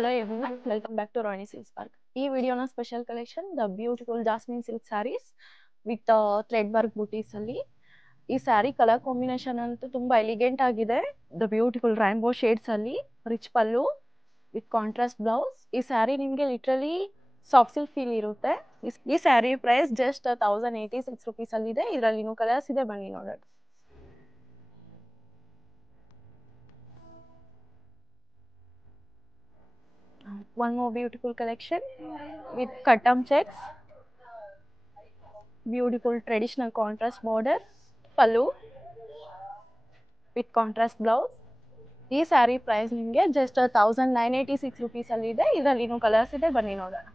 Hello everyone, welcome back to Royani Silks Park. ಈ ವಿಡಿಯೋನ special collection the beautiful jasmine silk sarees with thread work butis ಅಲ್ಲಿ. ಈ saree colour combination ಅಂತೂ ತುಂಬಾ elegant ಆಗಿದೆ. The beautiful rainbow shades ಅಲ್ಲಿ rich pallu with contrast blouse. ಈ saree ನಿಮಗೆ ಲಿಟ್ರಲಿ ಸಾಫ್ಟ್ ಸಿಲ್ಕ್ ಫೀಲ್ ಇರುತ್ತೆ. ಈ ಸ್ಯಾರಿ ಪ್ರೈಸ್ ಜಸ್ಟ್ 1086 rupees ಅಲ್ಲಿ ಇದೆ. ಇದರಲ್ಲಿ ಇನ್ನೂ ಕಲರ್ಸ್ ಇದೆ, ಬನ್ನಿ ನೋಡೋಣ. One more beautiful collection with cuttam checks, beautiful traditional contrast border, pallu with contrast blouse. ಈ ಸ್ಯಾರಿ ಪ್ರೈಸ್ ನಿಮಗೆ ಜಸ್ಟ್ 1986 rupees ಅಲ್ಲಿ ಇದೆ. ಇದರಲ್ಲಿ ಇನ್ನೂ ಕಲರ್ಸ್ ಇದೆ, ಬನ್ನಿ ನೋಡೋಣ.